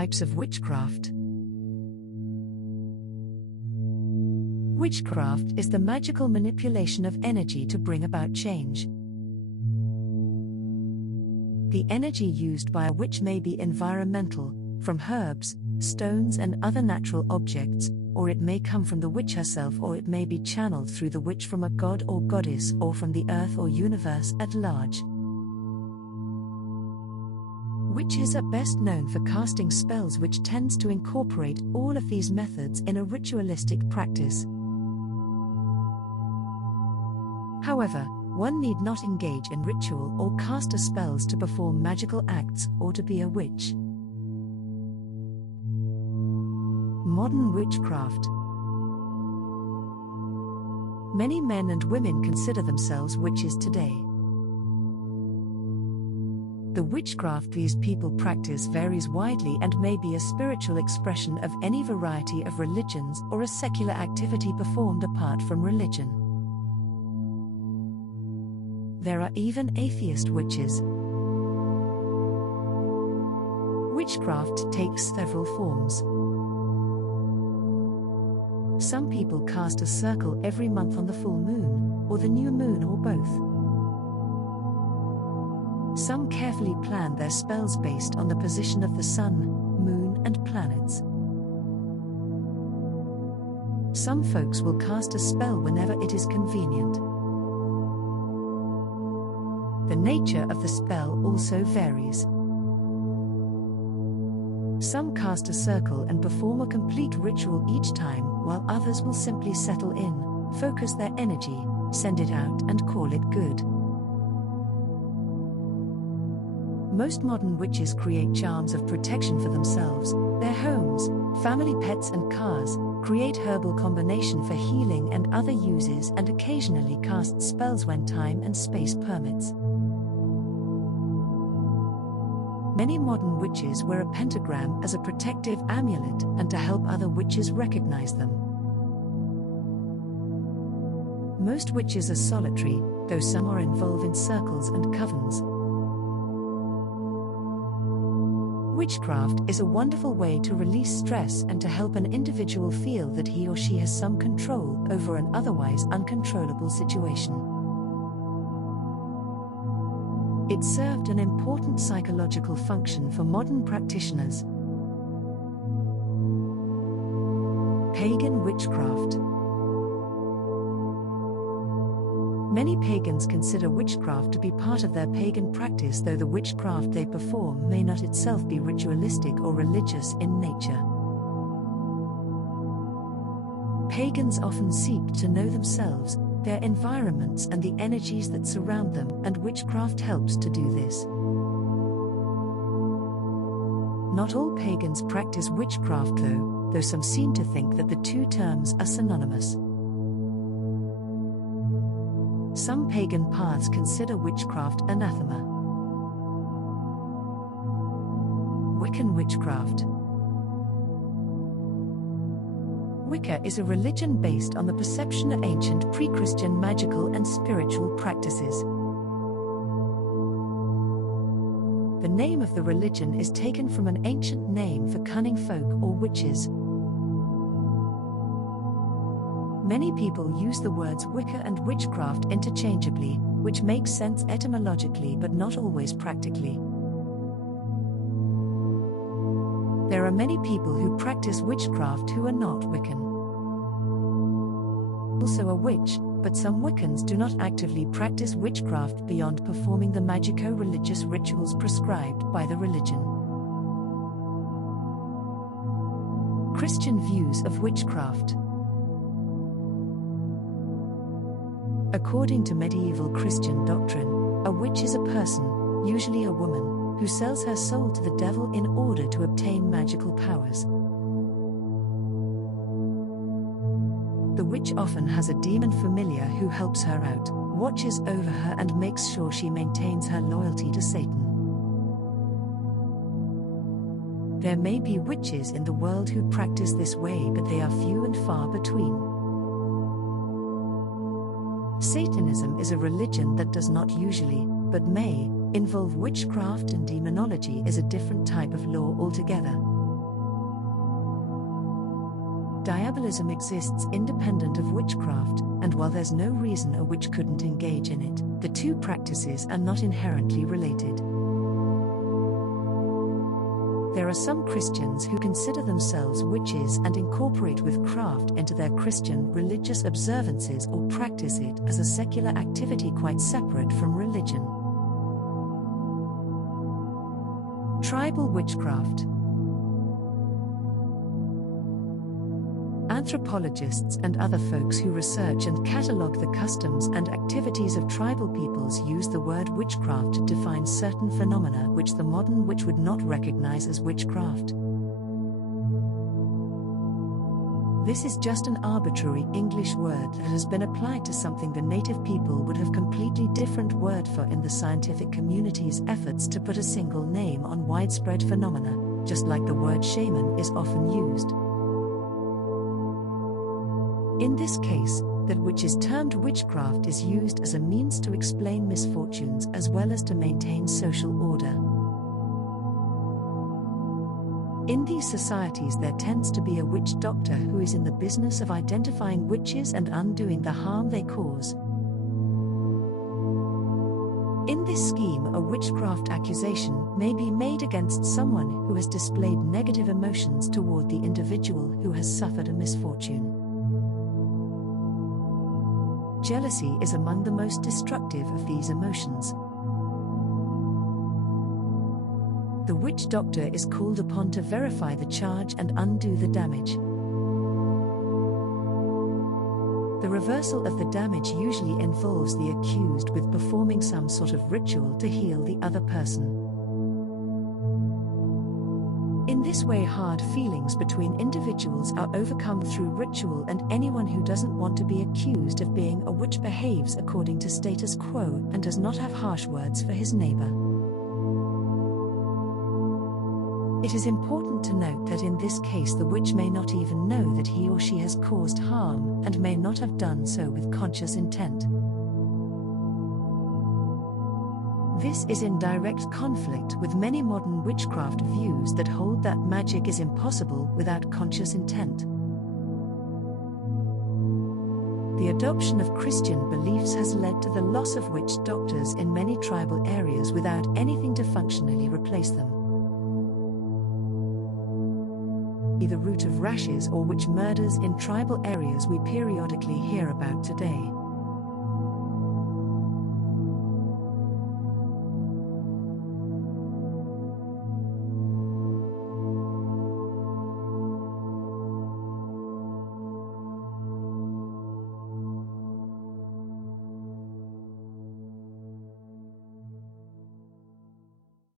Types of witchcraft. Witchcraft is the magical manipulation of energy to bring about change. The energy used by a witch may be environmental, from herbs, stones and other natural objects, or it may come from the witch herself, or it may be channeled through the witch from a god or goddess, or from the earth or universe at large. Witches are best known for casting spells, which tends to incorporate all of these methods in a ritualistic practice. However, one need not engage in ritual or cast spells to perform magical acts or to be a witch. Modern witchcraft. Many men and women consider themselves witches today. The witchcraft these people practice varies widely and may be a spiritual expression of any variety of religions or a secular activity performed apart from religion. There are even atheist witches. Witchcraft takes several forms. Some people cast a circle every month on the full moon, or the new moon, or both. Some carefully plan their spells based on the position of the sun, moon, and planets. Some folks will cast a spell whenever it is convenient. The nature of the spell also varies. Some cast a circle and perform a complete ritual each time, while others will simply settle in, focus their energy, send it out and call it good. Most modern witches create charms of protection for themselves, their homes, family pets and cars, create herbal combination for healing and other uses, and occasionally cast spells when time and space permits. Many modern witches wear a pentagram as a protective amulet and to help other witches recognize them. Most witches are solitary, though some are involved in circles and covens. Witchcraft is a wonderful way to release stress and to help an individual feel that he or she has some control over an otherwise uncontrollable situation. It served an important psychological function for modern practitioners. Pagan witchcraft. Many pagans consider witchcraft to be part of their pagan practice, though the witchcraft they perform may not itself be ritualistic or religious in nature. Pagans often seek to know themselves, their environments and the energies that surround them, and witchcraft helps to do this. Not all pagans practice witchcraft though some seem to think that the two terms are synonymous. Some pagan paths consider witchcraft anathema. Wiccan witchcraft. Wicca is a religion based on the perception of ancient pre-Christian magical and spiritual practices. The name of the religion is taken from an ancient name for cunning folk or witches. Many people use the words Wicca and witchcraft interchangeably, which makes sense etymologically but not always practically. There are many people who practice witchcraft who are not Wiccan. Also a witch, but some Wiccans do not actively practice witchcraft beyond performing the magico-religious rituals prescribed by the religion. Christian views of witchcraft. According to medieval Christian doctrine, a witch is a person, usually a woman, who sells her soul to the devil in order to obtain magical powers. The witch often has a demon familiar who helps her out, watches over her and makes sure she maintains her loyalty to Satan. There may be witches in the world who practice this way, but they are few and far between. Satanism is a religion that does not usually, but may, involve witchcraft, and demonology is a different type of law altogether. Diabolism exists independent of witchcraft, and while there's no reason a witch couldn't engage in it, the two practices are not inherently related. There are some Christians who consider themselves witches and incorporate witchcraft into their Christian religious observances or practice it as a secular activity quite separate from religion. Tribal witchcraft. Anthropologists and other folks who research and catalogue the customs and activities of tribal peoples use the word witchcraft to define certain phenomena which the modern witch would not recognize as witchcraft. This is just an arbitrary English word that has been applied to something the native people would have completely different word for in the scientific community's efforts to put a single name on widespread phenomena, just like the word shaman is often used. In this case, that which is termed witchcraft is used as a means to explain misfortunes as well as to maintain social order. In these societies there tends to be a witch doctor who is in the business of identifying witches and undoing the harm they cause. In this scheme, a witchcraft accusation may be made against someone who has displayed negative emotions toward the individual who has suffered a misfortune. Jealousy is among the most destructive of these emotions. The witch doctor is called upon to verify the charge and undo the damage. The reversal of the damage usually involves the accused with performing some sort of ritual to heal the other person. In this way, hard feelings between individuals are overcome through ritual, and anyone who doesn't want to be accused of being a witch behaves according to status quo and does not have harsh words for his neighbor. It is important to note that in this case the witch may not even know that he or she has caused harm, and may not have done so with conscious intent. This is in direct conflict with many modern witchcraft views that hold that magic is impossible without conscious intent. The adoption of Christian beliefs has led to the loss of witch doctors in many tribal areas without anything to functionally replace them. The root of rashes or witch murders in tribal areas we periodically hear about today.